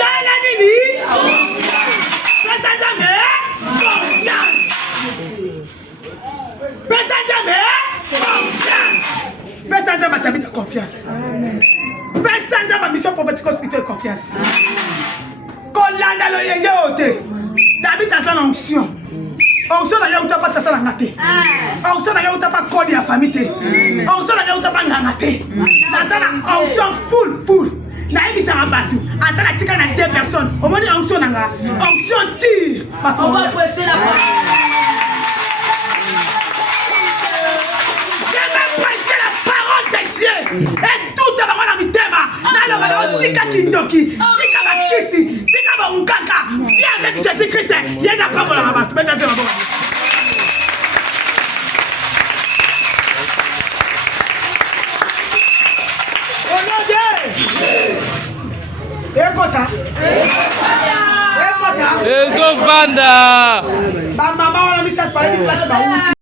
Sala nini? Pesa nzambe confiance. Pesa nzambe confiance. Pesa nzambe tabita confiance. Pesa nzambe mission prophétique spéciale confiance. Kolanda lo yenge ote. Tabita sana onction. Onction na yauta pa tata na ngate. Onction na yauta pa kodi ya famille. Onction na yauta pa ngangate. Natana onction full. Na ebisa abatu. Atala tika na 2 personnes. Au moins onction nanga. Onction tire. On va presser la parole. Je vais presser la parole de Dieu. Et tout à l'heure, on mitema. Na lo bala tika kindoki. Tika bakisi. Tika ba unkaka. Viens avec Jésus-Christ. Il n'a pas bon la abatu. Maintenant c'est la bonne. Ekota. Eko Vanda. Ba mama wana misa kwa place ba uti.